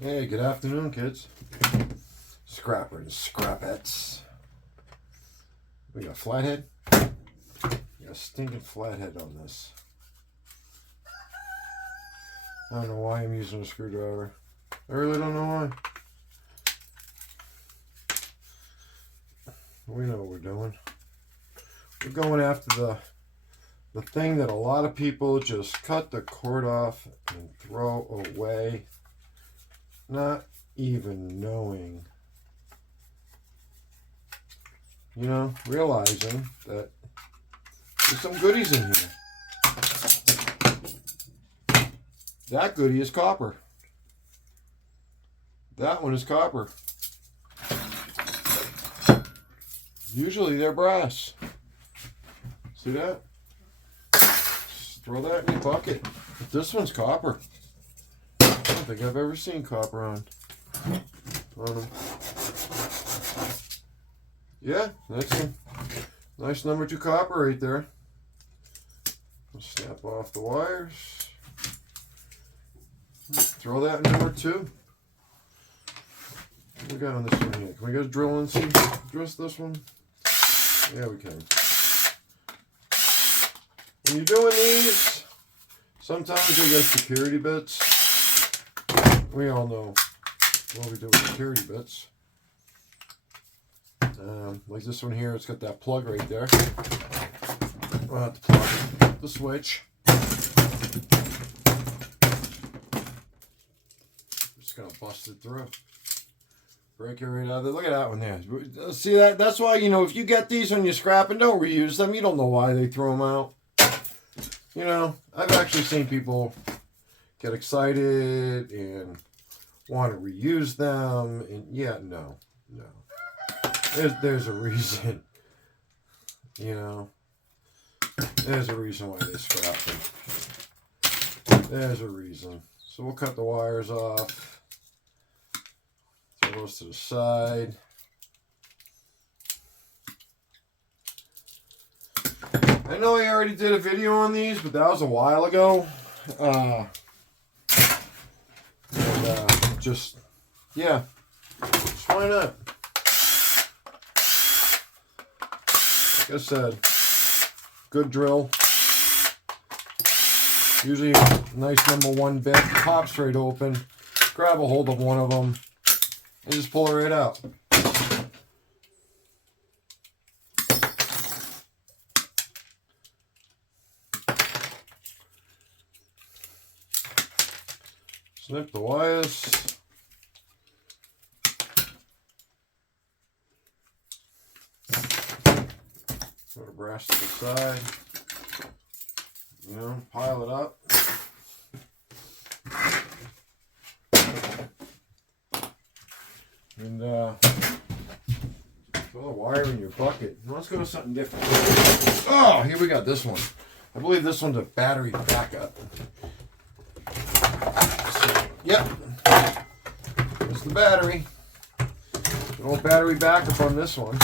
Hey, good afternoon, kids. Scrappers and scrapettes. We got a flathead. We got a stinking flathead on this. I don't know why I'm using a screwdriver. I really don't know why. We know what we're doing. We're going after the thing that a lot of people just cut the cord off and throw away, not even knowing. You know, realizing that there's some goodies in here. That goodie is copper. That one is copper. Usually they're brass. See that? Just throw that in your bucket. But this one's copper. I don't think I've ever seen copper on them. Yeah, that's a nice number 2 copper right there. I'll snap off the wires. Throw that in number 2. What we got on this one here? Can we get a drill and see? Drill this one? Yeah, we can. When you're doing these, sometimes you get security bits. We all know what we do with security bits. Like this one here, it's got that plug right there. Well, not the plug, the switch. Just gonna bust it through. Break it right out of there. Look at that one there. See that? That's why, you know, if you get these when you're scrapping, don't reuse them. You don't know why they throw them out. You know, I've actually seen people get excited and want to reuse them. And yeah, no. There's a reason. You know, there's a reason why they scrap them. There's a reason. So we'll cut the wires off. Throw those to the side. I know I already did a video on these, but that was a while ago. Just why not? Like I said, good drill. Usually a nice number 1 bit. Pops straight open. Grab a hold of one of them and just pull it right out. Snip the wires. Put the brass to the side. You know, pile it up. And throw the wire in your bucket. Now let's go to something different. Oh, here we got this one. I believe this one's a battery backup. Yep. There's the battery. Good old battery backup on this one.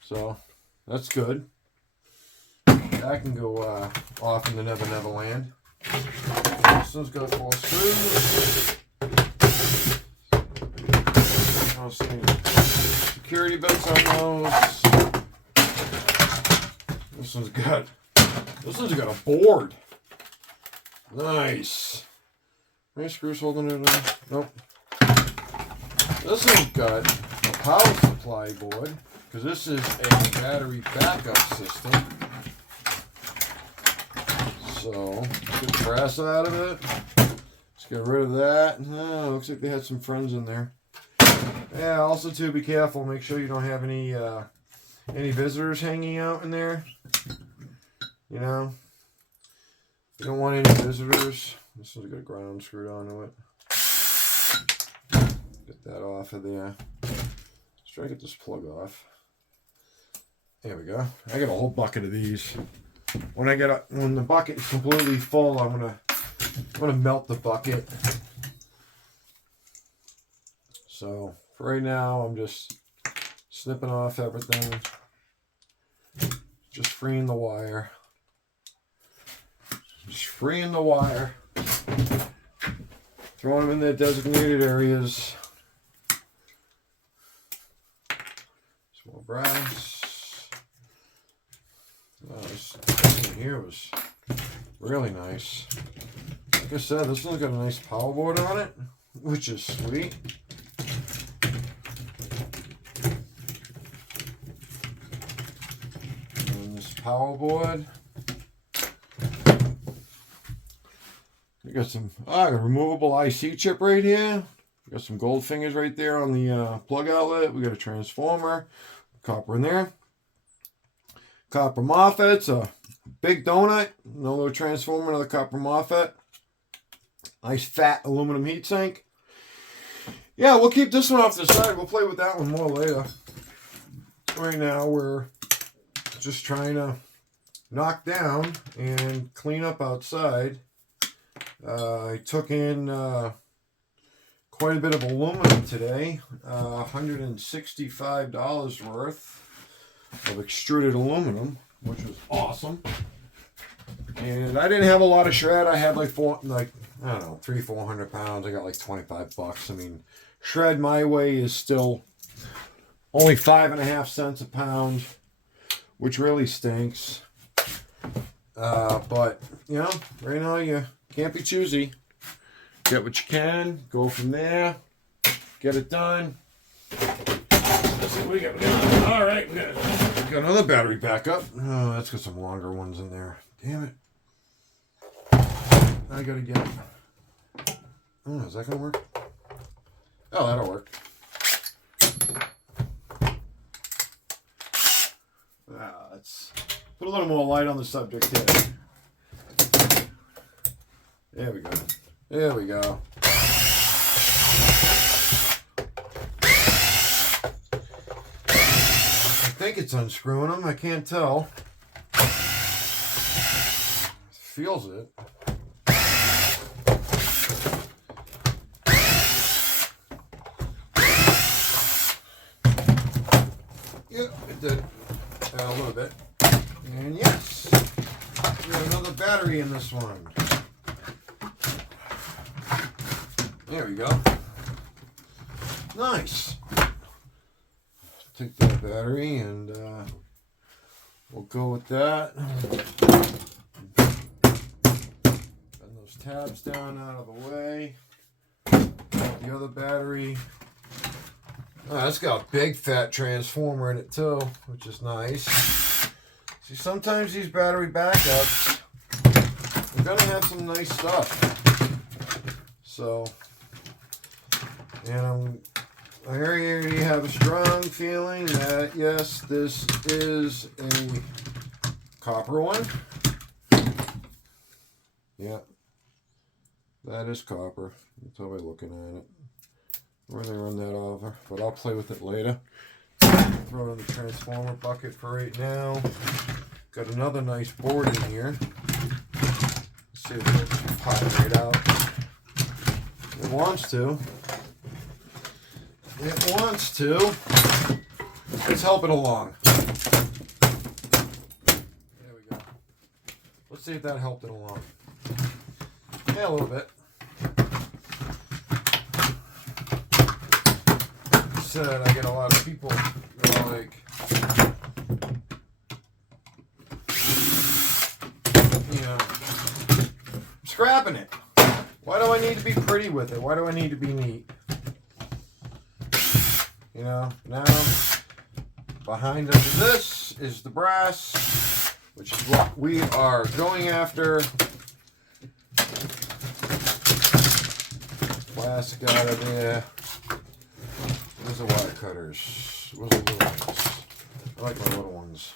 So, that's good. That can go off in the Never Never Land. This one's got 4 screws. Security bits on those. This one's got a board. Nice. Any screws holding it in? Nope. This one's got a power supply board, because this is a battery backup system. So, get the brass out of it. Let's get rid of that. Oh, looks like they had some friends in there. Yeah, also too, be careful. Make sure you don't have any visitors hanging out in there. You know? You don't want any visitors. This one's got a ground screwed onto it. Get that off of there. Let's try to get this plug off. There we go. I got a whole bucket of these. When the bucket is completely full, I'm gonna melt the bucket. So for right now, I'm just snipping off everything. Just freeing the wire. Just freeing the wire. Throwing them in their designated areas. Some more brass. Oh, this one here was really nice. Like I said, this one's got a nice power board on it, which is sweet. And this power board. We got some a removable IC chip right here. We got some gold fingers right there on the plug outlet. We got a transformer, copper in there. Copper MOSFETs, a big donut, no little transformer, another copper MOSFET. Nice fat aluminum heatsink. Yeah, we'll keep this one off the side. We'll play with that one more later. Right now we're just trying to knock down and clean up outside. I took in quite a bit of aluminum today, $165 worth of extruded aluminum, which was awesome. And I didn't have a lot of shred. I had like I don't know, 300-400 pounds. I got like $25. I mean, shred my way is still only 5.5 cents a pound, which really stinks. But you know, right now you can't be choosy. Get what you can. Go from there. Get it done. Let's see what we got. All right, we got another battery backup. Oh, that's got some longer ones in there. Damn it. I gotta get it. Oh, is that gonna work? Oh, that'll work. Let's put a little more light on the subject here. There we go. There we go. I think it's unscrewing them. I can't tell. Feels it. Yep, it did. A little bit. And yes, we have another battery in this one. There we go. Nice. Take that battery and we'll go with that. Bend those tabs down out of the way. The other battery. Oh, that's got a big fat transformer in it too, which is nice. See, sometimes these battery backups are gonna have some nice stuff. So, and I already have a strong feeling that yes, this is a copper one. Yeah, that is copper. That's how we're looking at it. We're going to run that over, but I'll play with it later. Throw it in the transformer bucket for right now. Got another nice board in here. Let's see if it'll pop right out. It wants to. It wants to. Let's help it along. There we go. Let's see if that helped it along. Yeah, a little bit. Said I get a lot of people that are like, you know, I'm scrapping it. Why do I need to be pretty with it? Why do I need to be neat? You know, now behind under this is the brass, which is what we are going after. Plastic out of there. Where's the wire cutters? Where's the little ones? I like my little ones.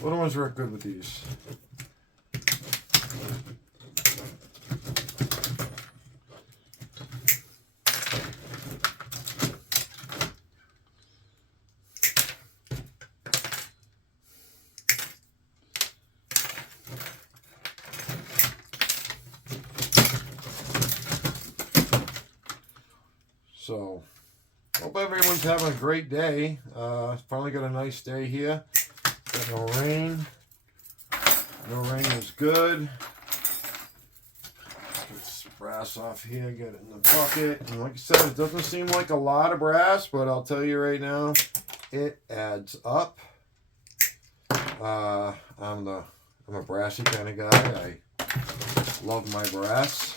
Little ones work good with these. So, hope everyone's having a great day. Finally got a nice day here. Got no rain. No rain is good. Let's brass off here, get it in the bucket. And like I said, it doesn't seem like a lot of brass, but I'll tell you right now, it adds up. I'm a brassy kind of guy. I love my brass.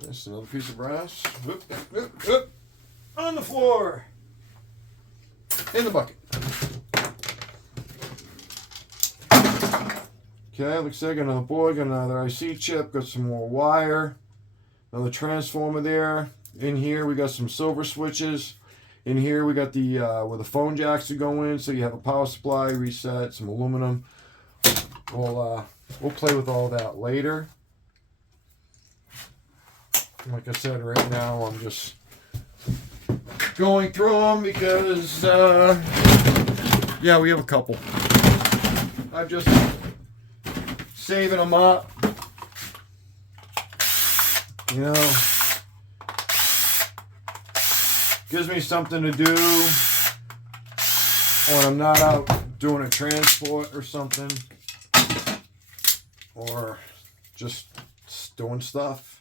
There's another piece of brass. Whoop, whoop, whoop. On the floor. In the bucket. Okay, looks like another board, got another IC chip, got some more wire, another transformer there. In here we got some silver switches. In here we got the where the phone jacks to go in, so you have a power supply, reset, some aluminum. We'll play with all that later. Like I said, right now I'm just going through them because yeah, we have a couple. I'm just saving them up, you know, gives me something to do when I'm not out doing a transport or something, or just doing stuff.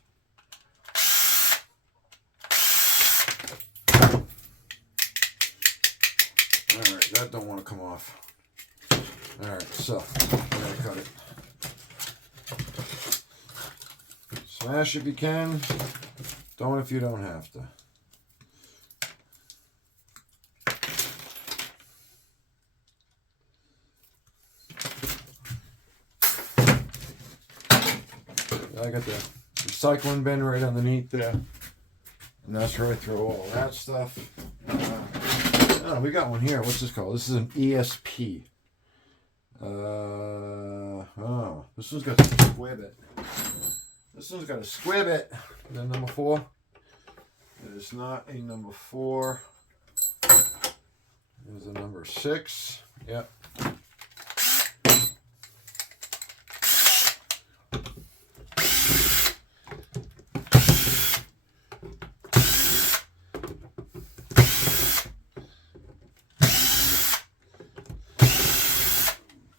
Alright, that don't want to come off. Alright, so I gotta cut it. Smash if you can. Don't if you don't have to. I got the recycling bin right underneath there. And that's where I throw all that stuff. Oh, we got one here. What's this called? This is an ESP. Oh, this one's got a squibbit. This one's got a squibbit. The number 4. It is not a number 4. It is a number 6. Yep.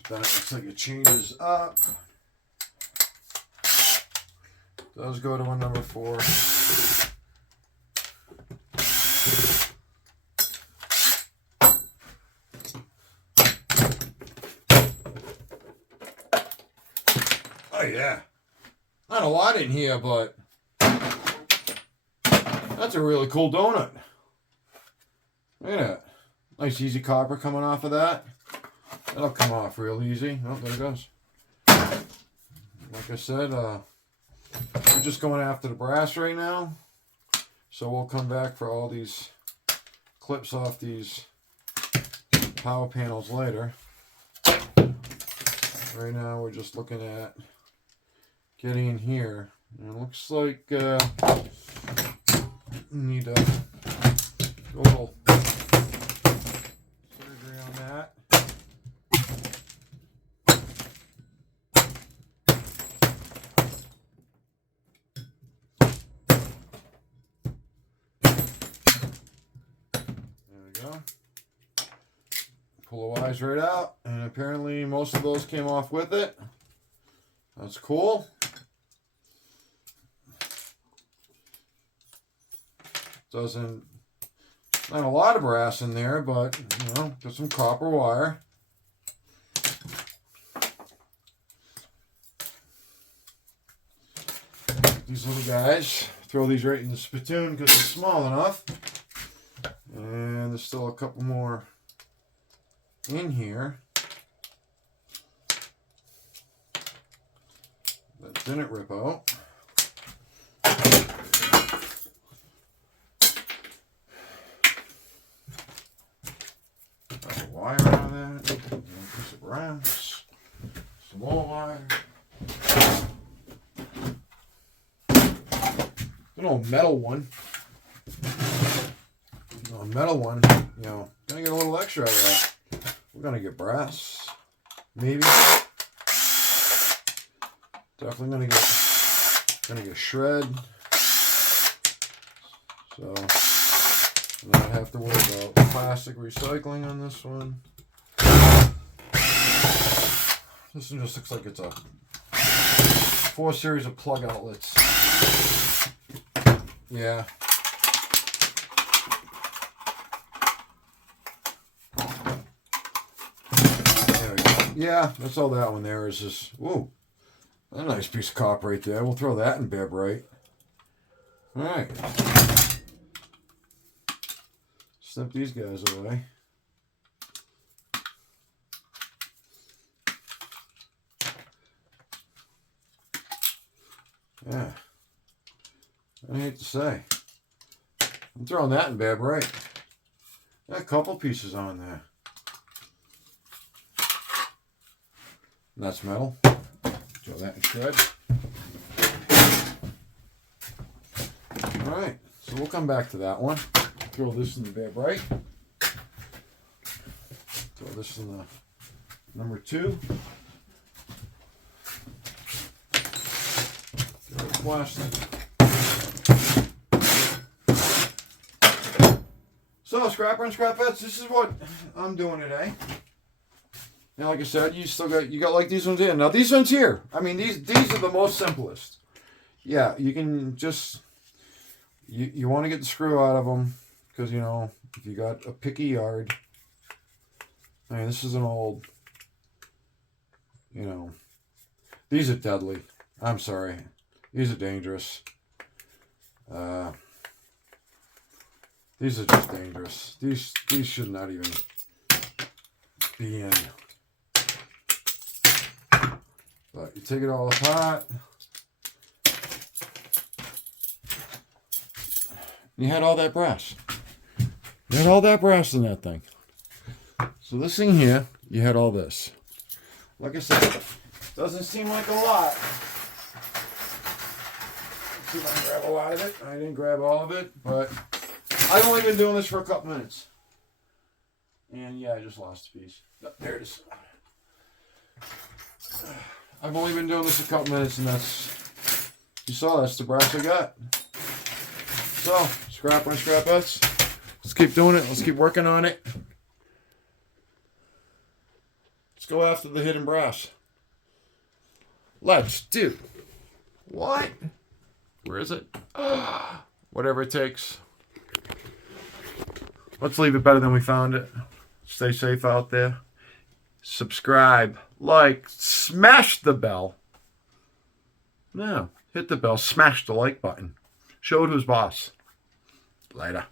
Then it looks like it changes up. Does go to a number 4. Oh yeah. Not a lot in here, but that's a really cool donut. Look at that. Nice easy copper coming off of that. That'll come off real easy. Oh, there it goes. Like I said, we're just going after the brass right now. So we'll come back for all these clips off these power panels later. Right now we're just looking at getting in here. And it looks like we need a little surgery on that. Pull the wires right out, and apparently most of those came off with it. That's cool. Not a lot of brass in there, but you know, got some copper wire. These little guys, throw these right in the spittoon because it's small enough. And there's still a couple more in here that didn't rip out. Got a wire on that, a piece of brass, some more wire. An old metal one. A metal one, you know, gonna get a little extra out of that. We're gonna get brass, maybe. Definitely gonna get shred. So Not have to worry about plastic recycling on this one. This one just looks like it's a 4 series of plug outlets. Yeah. There we go. Yeah, that's all that one there is. Just, ooh, a nice piece of copper right there. We'll throw that in Bear Bright. All right. Snip these guys away. Yeah. I hate to say. I'm throwing that in Bear Bright. Got a couple pieces on there. And that's metal. Throw that in shred. Alright, so we'll come back to that one. Throw this in the Bear Bright. Throw this in the number 2. Throw the plastic. So, Scrapper and Scrapettes, this is what I'm doing today. Now, like I said, you got like these ones here. Now, these ones here, I mean, these are the most simplest. Yeah, you can just, you want to get the screw out of them, because, you know, if you got a picky yard, I mean, this is an old, you know, these are deadly. I'm sorry. These are dangerous. These are just dangerous. These should not even be in. But you take it all apart. You had all that brass. You had all that brass in that thing. So this thing here, you had all this. Like I said, doesn't seem like a lot. Let's see if I can grab a lot of it. I didn't grab all of it, but I've only been doing this for a couple minutes. And yeah, I just lost a piece. Oh, there it is. I've only been doing this a couple minutes, and that's, you saw, that's the brass I got. So, Scrapper and Scrapettes, let's keep doing it. Let's keep working on it. Let's go after the hidden brass. Let's do. What? Where is it? Whatever it takes. Let's leave it better than we found it. Stay safe out there. Subscribe, like, smash the bell. No, hit the bell, smash the like button. Show it who's boss. Later.